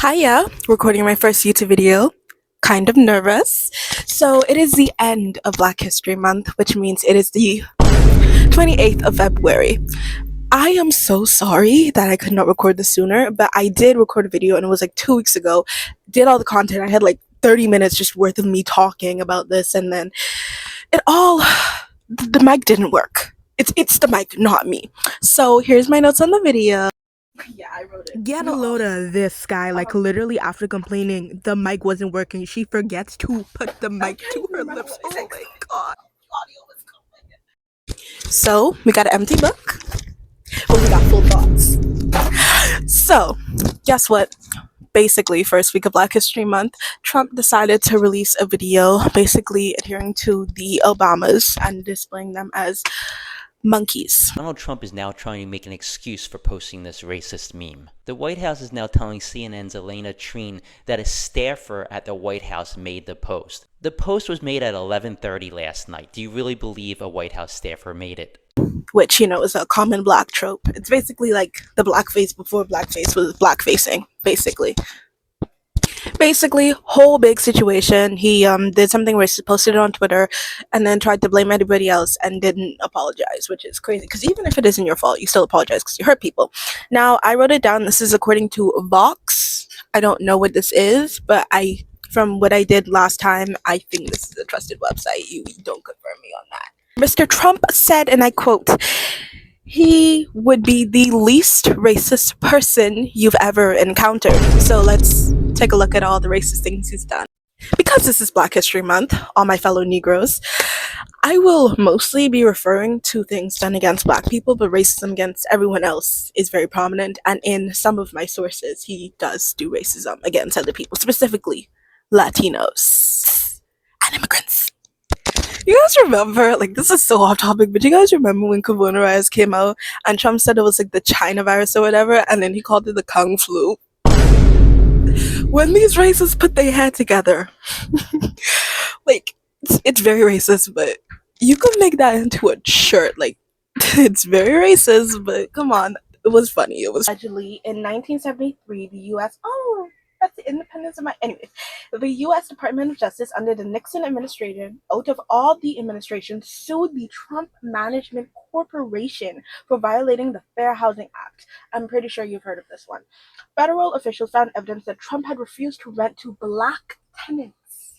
Hiya, recording my first YouTube video. Kind of nervous. So it is the end of Black History Month, which means it is the 28th of February. I am so sorry that I could not record this sooner, but I did record a video and it was like 2 weeks ago. Did all the content. I had like 30 minutes just worth of me talking about this, and then it all the mic didn't work. It's the mic, not me. So here's my notes on the video. Yeah, I wrote it. Get a load of this guy. Like, literally, after complaining the mic wasn't working, she forgets to put the mic to her lips. Oh my god. So, we got an empty book, but we got full thoughts. So, guess what? Basically, first week of Black History Month, Trump decided to release a video basically adhering to the Obamas and displaying them as monkeys. Donald Trump is now trying to make an excuse for posting this racist meme. The White House is now telling CNN's Elena Trine that a staffer at the White House made the post. The post was made at 11:30 last night. Do you really believe a White House staffer made it? Which, is a common black trope. It's basically like the blackface before blackface was blackfacing, basically. Whole big situation. He did something where he posted it on Twitter and then tried to blame everybody else and didn't apologize, which is crazy because even if it isn't your fault, you still apologize because you hurt people. Now, I wrote it down. This is according to Vox. I don't know what this is, but from what I did last time, I think this is a trusted website. You don't confirm me on that. Mr. Trump said, and I quote, "He would be the least racist person you've ever encountered." So let's take a look at all the racist things he's done. Because this is Black History Month, all my fellow Negroes, I will mostly be referring to things done against Black people, but racism against everyone else is very prominent. And in some of my sources, he does do racism against other people, specifically Latinos and immigrants. You guys remember, like, this is so off topic, but you guys remember when coronavirus came out and Trump said it was like the China virus or whatever, and then he called it the Kung flu? When these racists put their head together, like, it's very racist, but you could make that into a shirt. Like, it's very racist, but come on, it was funny. It was allegedly in 1973, the U.S. That's the independence of my. Anyways, the U.S. Department of Justice, under the Nixon administration, out of all the administrations, sued the Trump Management Corporation for violating the Fair Housing Act. I'm pretty sure you've heard of this one. Federal officials found evidence that Trump had refused to rent to black tenants,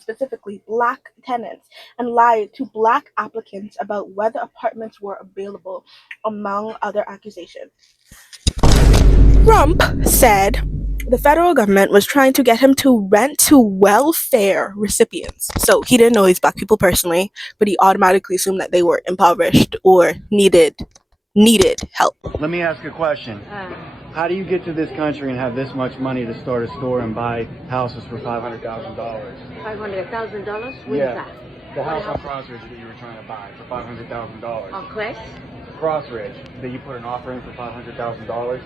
specifically black tenants, and lied to black applicants about whether apartments were available, among other accusations. Trump said the federal government was trying to get him to rent to welfare recipients. So he didn't know these black people personally, but he automatically assumed that they were impoverished or needed help. Let me ask a question. How do you get to this country and have this much money to start a store and buy houses for $500,000? $500,000? What is that? The house on Crossridge that you were trying to buy for $500,000. On Crest? Crossridge, that you put an offer in for $500,000.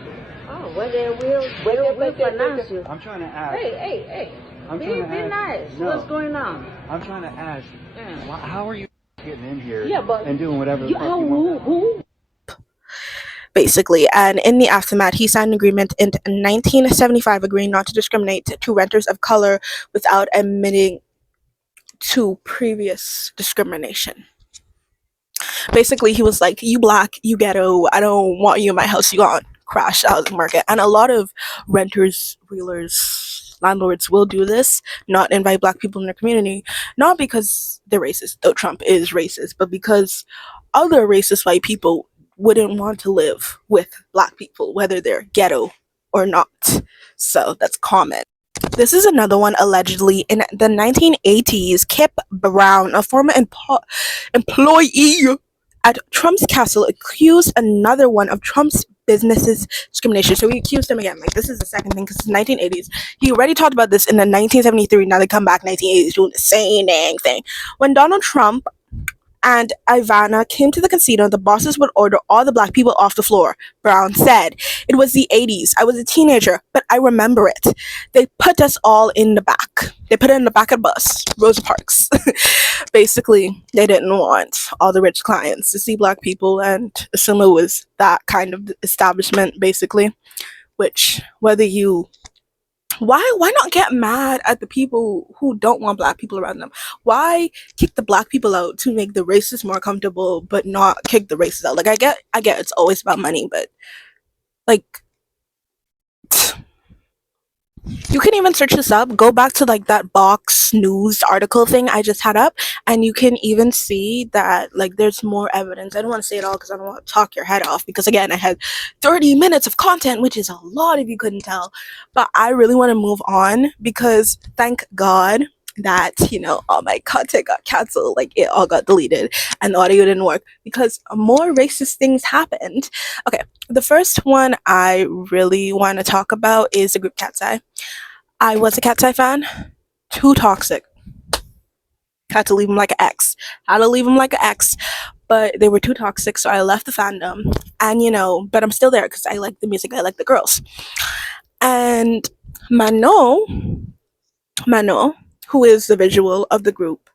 Oh, we'll finance you. I'm trying to ask. Hey. Be nice. No. What's going on? I'm trying to ask. Yeah. How are you getting in here but and doing whatever the fuck you want? Who? Basically, and in the aftermath, he signed an agreement in 1975 agreeing not to discriminate to renters of color without admitting to previous discrimination. Basically, he was like, "You black, you ghetto, I don't want you in my house, you gone crash the housing market." And a lot of renters, realtors, landlords will do this, not invite black people in their community, not because they're racist, though Trump is racist, but because other racist white people wouldn't want to live with black people, whether they're ghetto or not. So that's common. This is another one. Allegedly, in the 1980s, Kip Brown, a former employee at Trump's castle, accused another one of Trump's businesses discrimination. So he accused him again. Like, this is the second thing because it's 1980s. He already talked about this in the 1973. Now they come back 1980s doing the same dang thing. When Donald Trump and Ivana came to the casino, the bosses would order all the black people off the floor. Brown said, "It was the 80s. I was a teenager, but I remember it. They put us all in the back. They put it in the back of the bus, Rosa Parks." Basically, they didn't want all the rich clients to see black people and assume it was that kind of establishment, basically, which whether you why not get mad at the people who don't want black people around them? Why kick the black people out to make the racists more comfortable but not kick the racists out? Like I get it's always about money, but like you can even search this up. Go back to like that Box News article thing I just had up, and you can even see that like there's more evidence. I don't want to say it all because I don't want to talk your head off. Because again, I had 30 minutes of content, which is a lot if you couldn't tell. But I really want to move on because thank God that all my content got canceled, like it all got deleted and the audio didn't work because more racist things happened. Okay, the first one I really want to talk about is the group Cat's Eye. I was a Cat's Eye fan. Too toxic. Had to leave him like an ex. But they were too toxic, so I left the fandom. And but I'm still there because I like the music. I like the girls. And Mano, who is the visual of the group,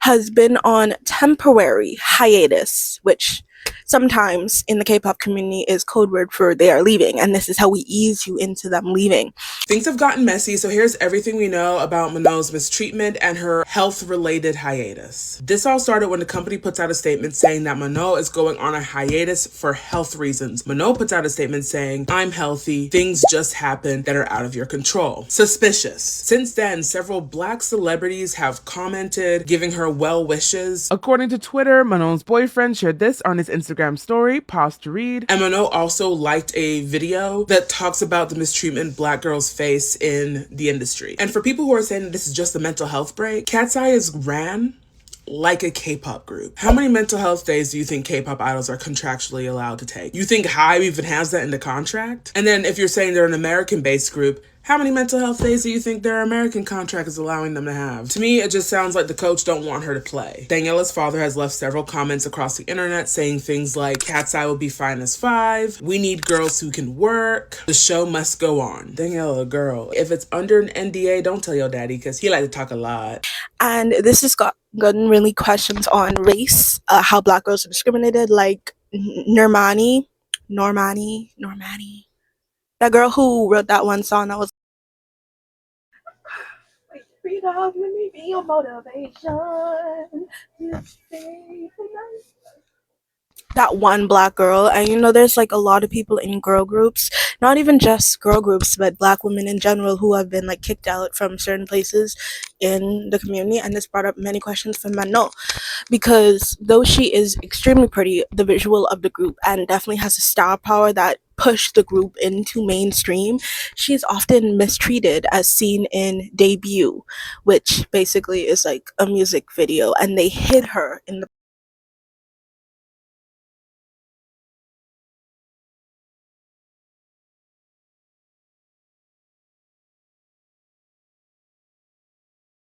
has been on temporary hiatus, which sometimes in the K-pop community is code word for they are leaving, and this is how we ease you into them leaving. Things have gotten messy, so here's everything we know about Mano's mistreatment and her health-related hiatus. This all started when the company puts out a statement saying that Mano is going on a hiatus for health reasons. Mano puts out a statement saying, "I'm healthy, things just happen that are out of your control." Suspicious. Since then, several black celebrities have commented, giving her well wishes. According to Twitter, Mano's boyfriend shared this on his Instagram story, pause to read. And Mano also liked a video that talks about the mistreatment black girls face in the industry. And for people who are saying that this is just a mental health break, Cat's Eye is ran like a K-pop group. How many mental health days do you think K-pop idols are contractually allowed to take? You think HYBE even has that in the contract? And then if you're saying they're an American-based group, how many mental health days do you think their American contract is allowing them to have? To me, it just sounds like the coach don't want her to play. Daniela's father has left several comments across the internet saying things like, "Cat's Eye will be fine as 5. We need girls who can work. The show must go on." Daniela, girl, if it's under an NDA, don't tell your daddy because he like to talk a lot. And this has gotten really questions on race, how black girls are discriminated, like Normani. That girl who wrote that one song that was like, freedom, let me be your motivation. That one black girl. And there's like a lot of people in girl groups, not even just girl groups, but black women in general who have been like kicked out from certain places in the community. And this brought up many questions for Mano, because though she is extremely pretty, the visual of the group, and definitely has a star power that pushed the group into mainstream, she's often mistreated, as seen in Debut, which basically is like a music video, and they hid her in the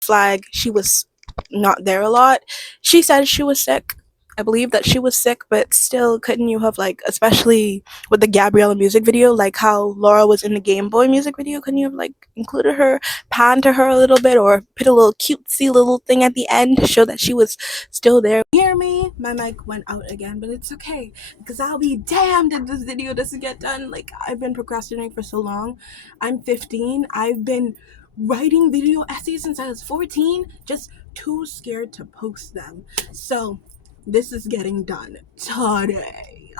flag. She was not there a lot. She said she was sick. I believe that she was sick, but still, couldn't you have, like, especially with the Gabriella music video, like how Laura was in the Game Boy music video, couldn't you have like included her, panned to her a little bit, or put a little cutesy little thing at the end to show that she was still there? Hear me? My mic went out again, but it's okay, because I'll be damned if this video doesn't get done. Like, I've been procrastinating for so long. I'm 15. I've been writing video essays since I was 14, just too scared to post them. So this is getting done today.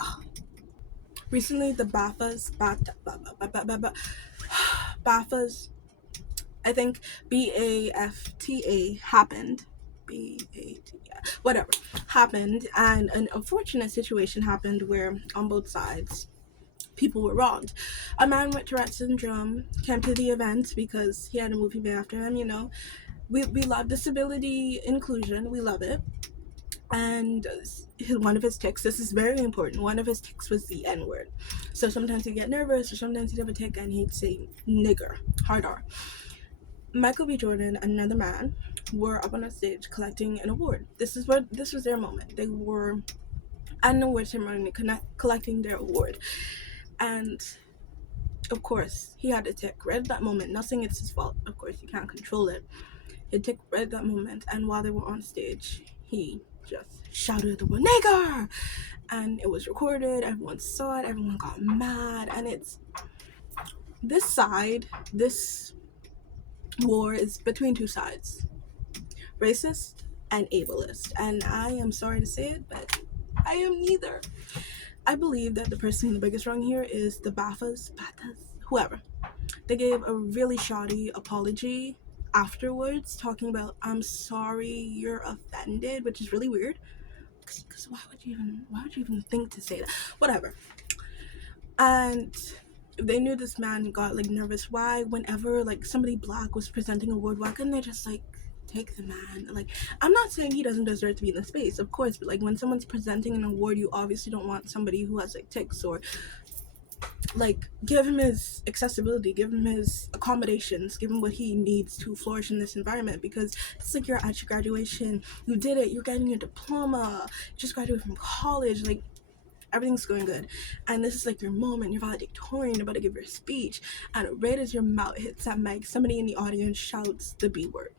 Recently, the BAFTAs, I think BAFTA happened. Whatever happened, and an unfortunate situation happened where on both sides people were wronged. A man with Tourette syndrome came to the event because he had a movie made after him. We love disability inclusion. We love it. And one of his tics, this is very important, one of his tics was the N-word. So sometimes he'd get nervous, or sometimes he'd have a tic and he'd say nigger, hard R. Michael B. Jordan and another man were up on a stage collecting an award. This was their moment. They were at an award ceremony collecting their award. And of course, he had a tic right at that moment. Nothing, it's his fault. Of course, you can't control it. He tic right at that moment, and while they were on stage, he just shouted the word nigger, and it was recorded. Everyone saw it. Everyone got mad, and it's this war is between two sides, racist and ableist. And I am sorry to say it, but I am neither. I believe that the person in the biggest wrong here is the Batas, whoever. They gave a really shoddy apology afterwards, talking about, I'm sorry you're offended, which is really weird. Because why would you even think to say that? Whatever. And they knew this man got like nervous. Why, whenever like somebody black was presenting a award, why couldn't they just like take the man? Like, I'm not saying he doesn't deserve to be in the space, of course, but like when someone's presenting an award, you obviously don't want somebody who has like tics, or like give him his accessibility, give him his accommodations, give him what he needs to flourish in this environment. Because it's like you're at your graduation, you did it, you're getting your diploma, you just graduated from college, like everything's going good, and this is like your moment, you're valedictorian, about to give your speech, and right as your mouth hits that mic, somebody in the audience shouts the B word.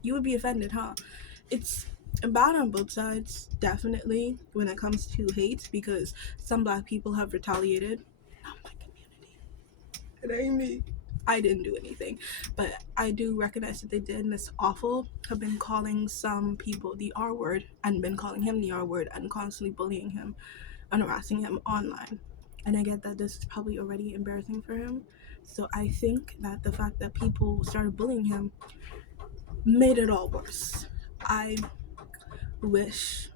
You would be offended, huh? It's bad on both sides, definitely, when it comes to hate, because some black people have retaliated. Not my community. It ain't me. I didn't do anything, but I do recognize that they did, and it's awful. Have been calling some people the R word, and been calling him the R word, and constantly bullying him and harassing him online. And I get that this is probably already embarrassing for him. So I think that the fact that people started bullying him made it all worse. I wish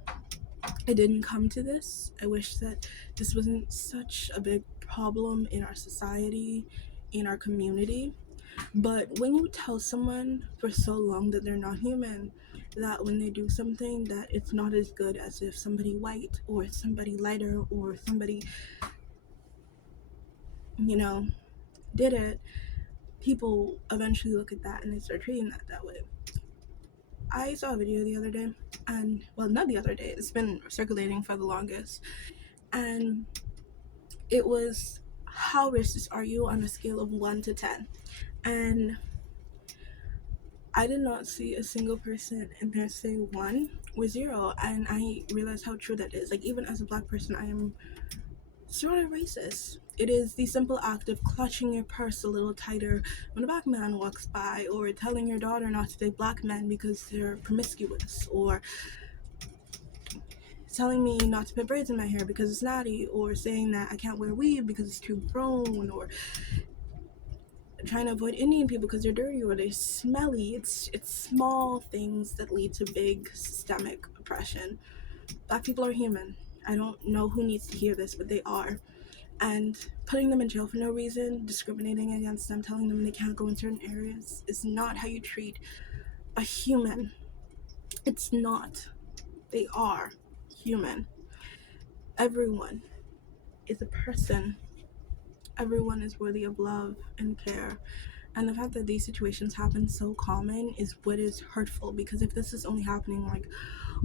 it didn't come to this. I wish that this wasn't such a big problem in our society, in our community. But when you tell someone for so long that they're not human, that when they do something that it's not as good as if somebody white or somebody lighter or somebody, did it, people eventually look at that and they start treating that way. I saw a video the other day, and well, not the other day, it's been circulating for the longest, and it was, how racist are you on a scale of 1 to 10? And I did not see a single person in there say 1 or 0, and I realized how true that is. Like, even as a black person, I am sort of racist. It is the simple act of clutching your purse a little tighter when a black man walks by, or telling your daughter not to date black men because they're promiscuous, or telling me not to put braids in my hair because it's natty, or saying that I can't wear weave because it's too grown, or trying to avoid Indian people because they're dirty or they're smelly. It's small things that lead to big systemic oppression. Black people are human. I don't know who needs to hear this, but they are. And putting them in jail for no reason, discriminating against them, telling them they can't go in certain areas is not how you treat a human. It's not. They are human. Everyone is a person. Everyone is worthy of love and care. And the fact that these situations happen so common is what is hurtful, because if this is only happening like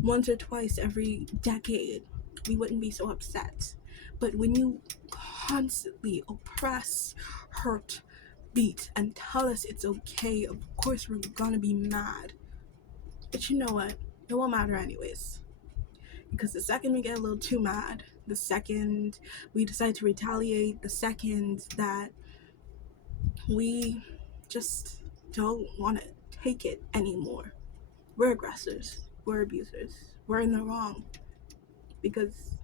once or twice every decade, we wouldn't be so upset. But when you constantly oppress, hurt, beat, and tell us it's okay, of course we're gonna be mad. But you know what? It won't matter anyways. Because the second we get a little too mad, the second we decide to retaliate, the second that we just don't want to take it anymore, we're aggressors, we're abusers, we're in the wrong. Because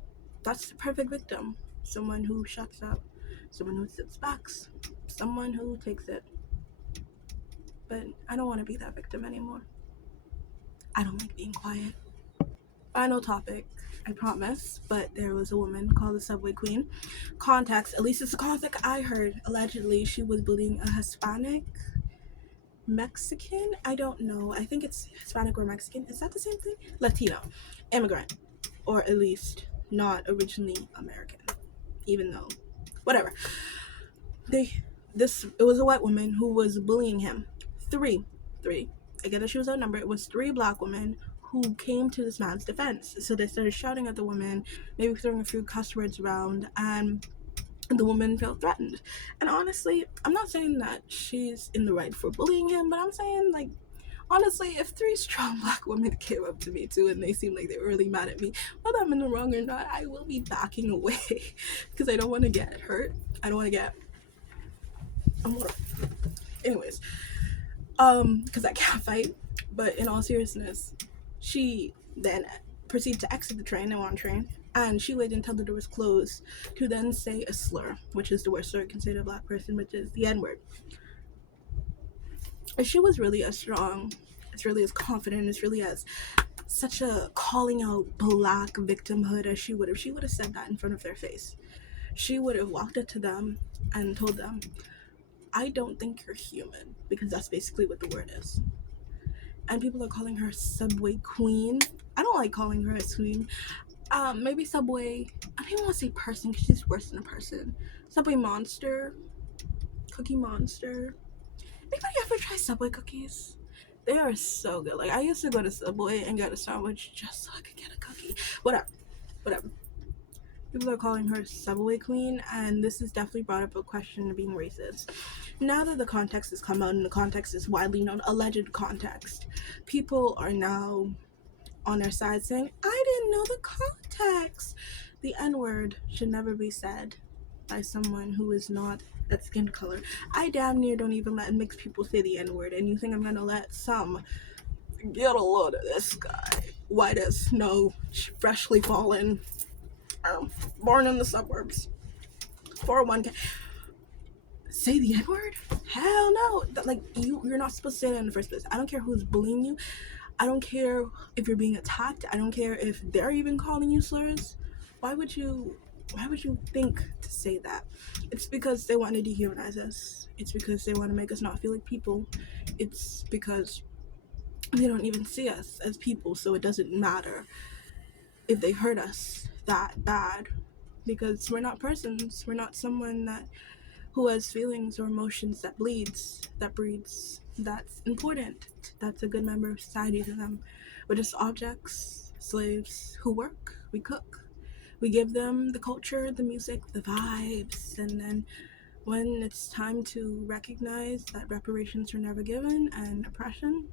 that's the perfect victim. Someone who shuts up, someone who sits back, someone who takes it. But I don't want to be that victim anymore. I don't like being quiet. Final topic, I promise, but there was a woman called the Subway Queen. Context, at least it's the context I heard. Allegedly, she was bullying a Hispanic, Mexican, I don't know. I think it's Hispanic or Mexican. Is that the same thing? Latino, immigrant, or at least not originally American, even though, whatever. It was a white woman who was bullying him. Three. I get that she was outnumbered. It was 3 black women who came to this man's defense. So they started shouting at the woman, maybe throwing a few cuss words around, and the woman felt threatened. And honestly, I'm not saying that she's in the right for bullying him, but I'm saying, like, honestly, if 3 strong black women came up to me too and they seem like they were really mad at me, whether I'm in the wrong or not, I will be backing away because I don't want to get hurt. I don't want to get I'm water. Anyways, because I can't fight. But in all seriousness, she then proceeded to exit the train, the one train, and she waited until the door was closed to then say a slur, which is the worst slur you can say to a black person, which is the N-word. If she was really as strong, as really as confident, as really as such a calling out black victimhood as she would have said that in front of their face. She would have walked up to them and told them, I don't think you're human, because that's basically what the word is. And people are calling her Subway Queen. I don't like calling her a queen. Maybe Subway, I don't even want to say person because she's worse than a person. Subway Monster, Cookie Monster. Anybody ever try Subway cookies? They are so good. Like, I used to go to Subway and get a sandwich just so I could get a cookie. Whatever. People are calling her Subway Queen, and this has definitely brought up a question of being racist. Now that the context has come out and the context is widely known, alleged context, people are now on their side saying, I didn't know the context. The N-word should never be said by someone who is not that skin color. I damn near don't even let mixed people say the N-word, and you think I'm gonna let some get a load of this guy, white as snow, freshly fallen, born in the suburbs, 401k, say the N-word? Hell no. Like, you're not supposed to say that in the first place. I don't care who's bullying you. I don't care if you're being attacked. I don't care if they're even calling you slurs. Why would you think to say that? It's because they want to dehumanize us. It's because they want to make us not feel like people. It's because they don't even see us as people, so it doesn't matter if they hurt us that bad, because we're not persons. We're not someone who has feelings or emotions, that bleeds, that breathes. That's important. That's a good member of society to them. We're just objects, slaves who work. We cook. We give them the culture, the music, the vibes, and then when it's time to recognize that reparations were never given and oppression,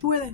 who are they?